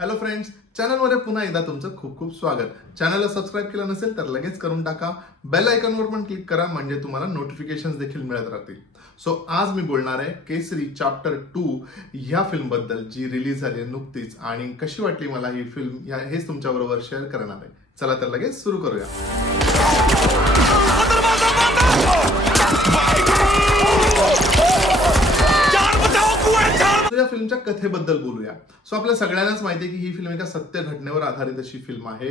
Hello friends, चॅनलमध्ये पुन्हा एकदा तुमचं खूप खूप स्वागत. चॅनलला सबस्क्राईब केलं नसेल तर लगेच करून टाका. बेल आयकॉनवर पण क्लिक करा म्हणजे तुम्हाला नोटिफिकेशन्स देखील मिळत राहतील. सो आज मी बोलणार आहे केसरी चॅप्टर 2 ह्या फिल्म बद्दल, जी रिलीज झाली आहे नुकतीच, आणि कशी वाटली मला ही फिल्म हेच तुमच्या बरोबर शेअर करणार आहे. चला तर लगेच सुरू करूया. या फिल्मच्या कथेबद्दल बोलूया. सो आपल्या सगळ्यांनाच माहिती आहे की ही फिल्म एका सत्य घटनेवर आधारित अशी फिल्म आहे.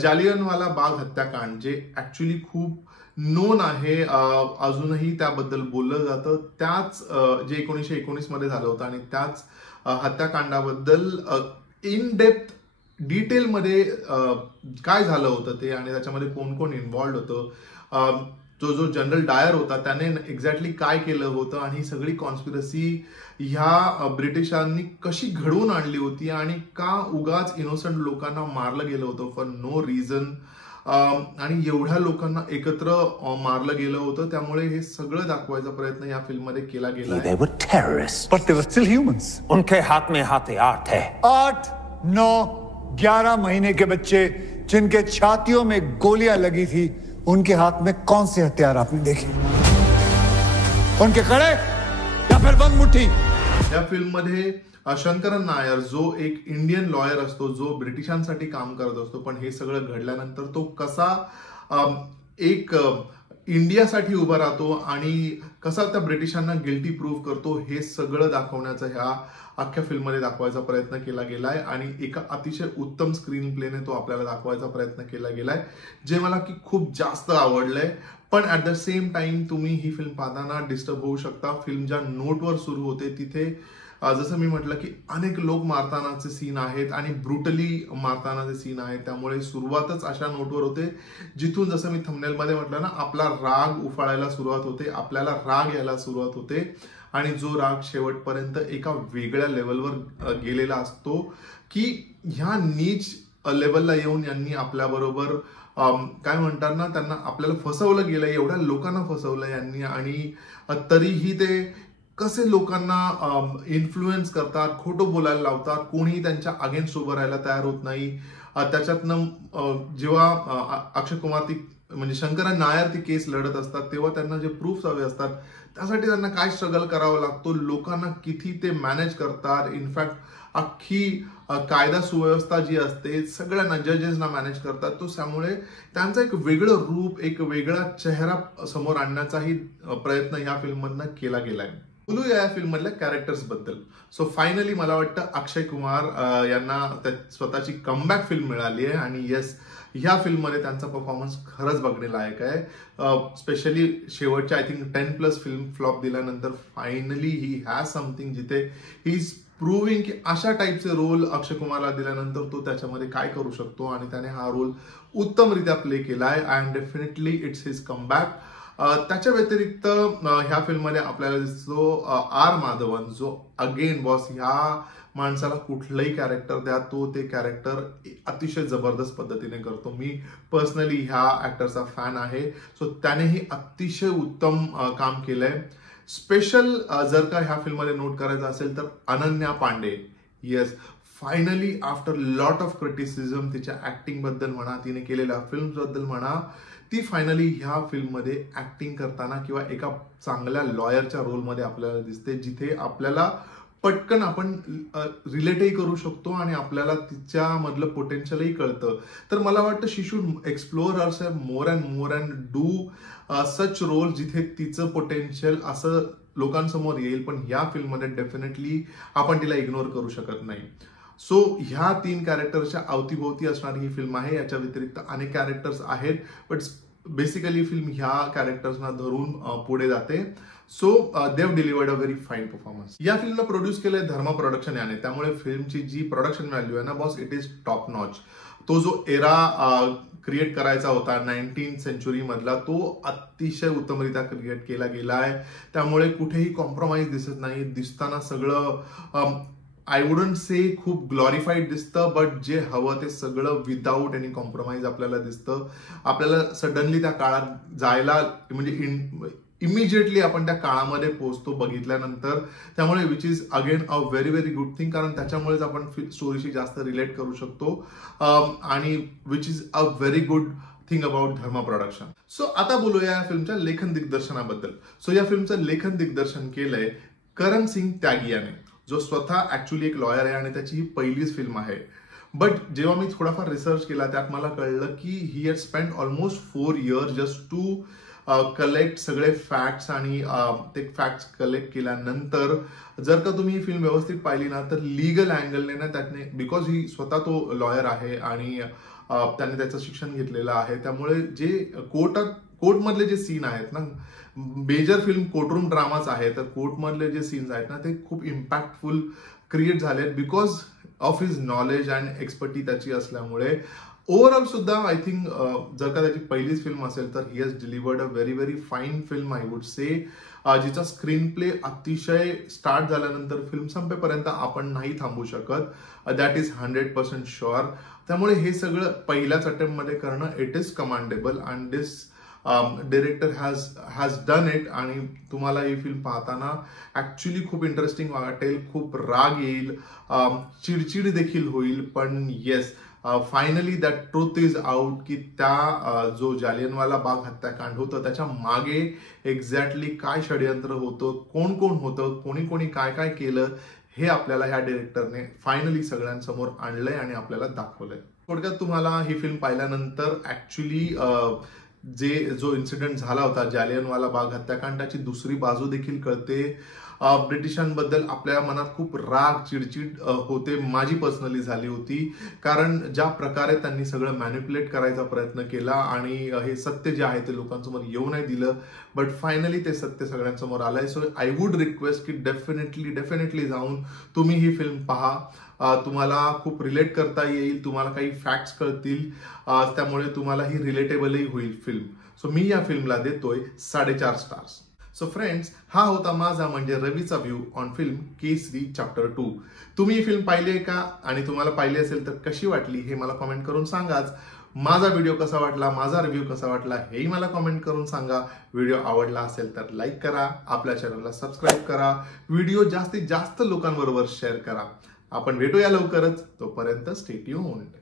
जालियनवाला बाग हत्याकांड, जे ऍक्च्युली खूप नोन आहे, अजूनही त्याबद्दल बोललं जातं. त्याच जे 1919 मध्ये झालं होतं आणि त्याच हत्याकांडाबद्दल इन डेप्थ डिटेलमध्ये काय झालं होतं ते, आणि त्याच्यामध्ये कोण कोण इन्व्हॉल्ड होतं, जो जनरल डायर होता त्याने एक्झॅक्टली काय केलं होतं, आणि ही सगळी कॉन्स्पिरसी ह्या ब्रिटिशांनी कशी घडवून आणली होती, आणि का उगाच इनोसंट लोकांना मारलं गेलं होतं फॉर नो रिझन, आणि एवढ्या लोकांना एकत्र मारलं गेलं होतं. त्यामुळे हे सगळं दाखवायचा प्रयत्न या फिल्म मध्ये केला गेला. They were terrorists, but they were still humans. उनके हाथ में हथियार थे. 8, 9, 11 महीने के बच्चे जिनके छातियों में गोलियां लगी थी, उनके हाथ में कौन से हथियार आपने देखे? उनके कड़े या फिर बंद मुट्ठी? या फिल्म मध्ये शंकरन नायर, जो एक इंडियन लॉयर असतो, जो ब्रिटिशांसाठी काम करत असतो, पण हे सगळं घडल्यानंतर तो कसा एक इंडियासाठी उभा राहतो आणि कसा त्या ब्रिटिशांना गिल्टी प्रूव्ह करतो, हे सगळं दाखवण्याचा ह्या अख्ख्या फिल्ममध्ये दाखवायचा प्रयत्न केला गेलाय. आणि एका अतिशय उत्तम स्क्रीन प्लेने तो आपल्याला दाखवायचा प्रयत्न केला गेलाय, जे मला की खूप जास्त आवडलंय. पण ऍट द सेम टाइम तुम्ही ही फिल्म पाहताना डिस्टर्ब होऊ शकता. फिल्म ज्या नोटवर सुरू होते तिथे जसं मी म्हटलं की अनेक लोक मारतानाचे सीन आहेत आणि ब्रुटली मारतानाचे सीन आहेत. त्यामुळे सुरुवातच अशा नोटवर होते जिथून, जसं मी थंबनेलमध्ये म्हटलं ना, आपला राग उफाळायला सुरुवात होते, आपल्याला राग यायला सुरुवात होते, आणि जो राग शेवटपर्यंत एका वेगळ्या लेवलवर गेलेला असतो, की ह्या नीच लेवलला येऊन यांनी आपल्याबरोबर काय म्हणतात ना, त्यांना आपल्याला फसवलं गेलंय, एवढ्या लोकांना फसवलं यांनी, आणि तरीही ते कसे लोकांना इन्फ्लुएन्स करतात, खोटं बोलायला लावतात, कोणीही त्यांच्या अगेन्स्ट उभं राहायला तयार होत नाही. त्याच्यातनं जेव्हा अक्षय कुमार म्हणजे शंकरन नायर ती केस लढत असतात, तेव्हा त्यांना जे प्रूफ्स हवे असतात त्यासाठी त्यांना काय स्ट्रगल करावं लागतो, लोकांना किती ते मॅनेज करतात. इनफॅक्ट अख्खी कायदा सुव्यवस्था जी असते सगळ्यांना, जजेसना मॅनेज करतात. तो त्यामुळे त्यांचा एक वेगळं रूप, एक वेगळा चेहरा समोर आणण्याचाही प्रयत्न या फिल्ममधनं केला गेलाय. बोलूया या फिल्म मधल्या कॅरेक्टर्स बद्दल. सो फायनली मला वाटतं अक्षय कुमार यांना स्वतःची कमबॅक फिल्म मिळाली आहे, आणि येस, ह्या फिल्ममध्ये त्यांचा परफॉर्मन्स खरंच बघण्यालायक आहे. स्पेशली शेवटच्या आय थिंक 10+ फिल्म फ्लॉप दिल्यानंतर फायनली ही हॅज समथिंग, जिथे ही इज प्रूव्हिंग की अशा टाईपचे रोल अक्षय कुमारला दिल्यानंतर तो त्याच्यामध्ये काय करू शकतो, आणि त्याने हा रोल उत्तमरित्या प्ले केलाय. And definitely it's his comeback. त्याच्या व्यतिरिक्त ह्या फिल्ममध्ये आपल्याला दिसतो आर माधवन, जो अगेन बॉस, ह्या माणसाला कुठलंही कॅरेक्टर द्या, तो ते कॅरेक्टर अतिशय जबरदस्त पद्धतीने करतो. मी पर्सनली ह्या ऍक्टरचा फॅन आहे. सो त्यानेही अतिशय उत्तम काम केलंय. स्पेशल जर का ह्या फिल्ममध्ये नोट करायचं असेल तर Ananya Pandey. Yes, finally after lot of criticism तिच्या ऍक्टिंग बद्दल म्हणा, तिने केलेल्या फिल्म्स बद्दल म्हणा, ती फायनली ह्या फिल्ममध्ये ऍक्टिंग करताना किंवा एका चांगल्या लॉयरच्या रोलमध्ये आपल्याला दिसते, जिथे आपल्याला पटकन आपण रिलेटही करू शकतो आणि आपल्याला तिच्यामधलं पोटेन्शियलही कळतं. तर मला वाटतं she should explore herself more and do such role जिथे तिचं पोटेन्शियल असं लोकांसमोर येईल. पण ह्या फिल्ममध्ये डेफिनेटली आपण तिला इग्नोर करू शकत नाही. सो ह्या 3 कॅरेक्टरच्या अवतीभोवती असणारी ही फिल्म आहे. याच्या व्यतिरिक्त अनेक कॅरेक्टर्स आहेत, बट बेसिकली फिल्म ह्या कॅरेक्टर्सना धरून पुढे जाते. So Dev delivered a very fine performance. या फिल्मला प्रोड्यूस केलंय धर्मा प्रोडक्शन याने, त्यामुळे फिल्मची जी प्रोडक्शन व्हॅल्यू आहे ना boss, it is top notch. तो जो एरा क्रिएट करायचा होता 19th सेंचुरी मधला, तो अतिशय उत्तमरित्या क्रिएट केला गेलाय. त्यामुळे कुठेही कॉम्प्रोमाइज दिसत नाही. दिसताना सगळं आय वुडंट से खूप ग्लॉरिफाईड दिसतं, बट जे हवं ते सगळं विदाऊट एनी कॉम्प्रोमाइज आपल्याला दिसतं. आपल्याला सडनली त्या काळात जायला, म्हणजे इमिजिएटली आपण त्या काळामध्ये पोहोचतो बघितल्यानंतर. त्यामुळे which is again a very very good thing, कारण त्याच्यामुळेच आपण स्टोरीशी जास्त रिलेट करू शकतो आणि which is a very good thing about Dharma production. So आता बोलूया या फिल्मच्या लेखन दिग्दर्शनाबद्दल. सो या फिल्मचं लेखन दिग्दर्शन केलंय करण सिंग त्यागियाने, जो स्वतः ऍक्च्युली एक लॉयर आहे आणि त्याची ही पहिलीच फिल्म आहे. बट जेव्हा मी थोडाफार रिसर्च केला त्यात मला कळलं की he had spend almost 4 years just to collect सगळे फॅक्ट्स आणि ते फॅक्ट्स कलेक्ट केल्यानंतर जर का तुम्ही ही फिल्म व्यवस्थित पाहिली ना तर लिगल अँगलने ना त्याने, बिकॉज ही स्वतः तो लॉयर आहे आणि त्याने त्याचं शिक्षण घेतलेलं आहे, त्यामुळे जे कोर्टमधले जे सीन आहेत ना, मेजर फिल्म कोर्टरूम ड्रामाच आहे, तर कोर्टमधले जे सीन्स आहेत ना ते खूप इम्पॅक्टफुल क्रिएट झाले because of his knowledge and expertise त्याची असल्यामुळे. ओव्हरऑल सुद्धा आय थिंक जर का त्याची पहिलीच फिल्म असेल तर he has delivered a very very fine film I would say, जिचा स्क्रीन प्ले अतिशय स्टार्ट झाल्यानंतर फिल्म संपेपर्यंत आपण नाही थांबू शकत, दॅट इज 100% शुअर. त्यामुळे हे सगळं पहिल्याच अटेम्प्ट मध्ये करणं it is commendable and this director has done it. आणि तुम्हाला ही फिल्म पाहताना ऍक्च्युली खूप इंटरेस्टिंग वाटेल, खूप राग येईल, चिडचिड देखील होईल, पण yes finally that truth is out की त्या जो जालियनवाला बाग हत्याकांड होतं त्याच्या मागे एक्झॅक्टली काय षडयंत्र होतं, कोण कोण होतं, कोणी कोणी काय काय केलं, हे आपल्याला ह्या डिरेक्टरने फायनली सगळ्यांसमोर आणलंय आणि आपल्याला दाखवलंय. थोडक्यात तुम्हाला ही फिल्म पाहिल्यानंतर ऍक्च्युली जो इन्सिडेंट झाला होता जालियनवाला बाग हत्याकांडाची दुसरी बाजू देखील कळते. ब्रिटिशांबद्दल आपल्या मनात खूप राग चिडचिड होते, माझी पर्सनली झाली होती, कारण ज्या प्रकारे त्यांनी सगळं मॅनिप्युलेट करायचा प्रयत्न केला आणि हे सत्य जे आहे ते लोकांसमोर येऊ नाही दिलं, बट फायनली ते सत्य सगळ्यांसमोर आलंय. सो आय वुड रिक्वेस्ट की डेफिनेटली जाऊन तुम्ही ही फिल्म पहा, तुम्हाला खूप रिलेट करता येईल, तुम्हाला काही फॅक्ट्स कळतील, त्यामुळे तुम्हाला ही रिलेटेबलही होईल फिल्म. सो मी या फिल्मला देतोय 4.5 स्टार्स. सो फ्रेंड्स, हा होता माझा म्हणजे रवीचा view on film Kesari chapter 2. तुम्ही ही फिल्म पाहिली आहे का, आणि तुम्हाला पाहिली असेल तर कशी वाटली हे मला कमेंट करून सांगाच. माझा व्हिडिओ कसा वाटला, माझा रिव्ह्यू कसा वाटला हेही मला कमेंट करून सांगा. व्हिडिओ आवडला असेल तर लाईक करा, आपल्या चॅनलला सबस्क्राईब करा, व्हिडिओ जास्तीत जास्त लोकांबरोबर शेअर करा. आपण भेटूया लवकरच, तोपर्यंत स्टे ट्यून्ड.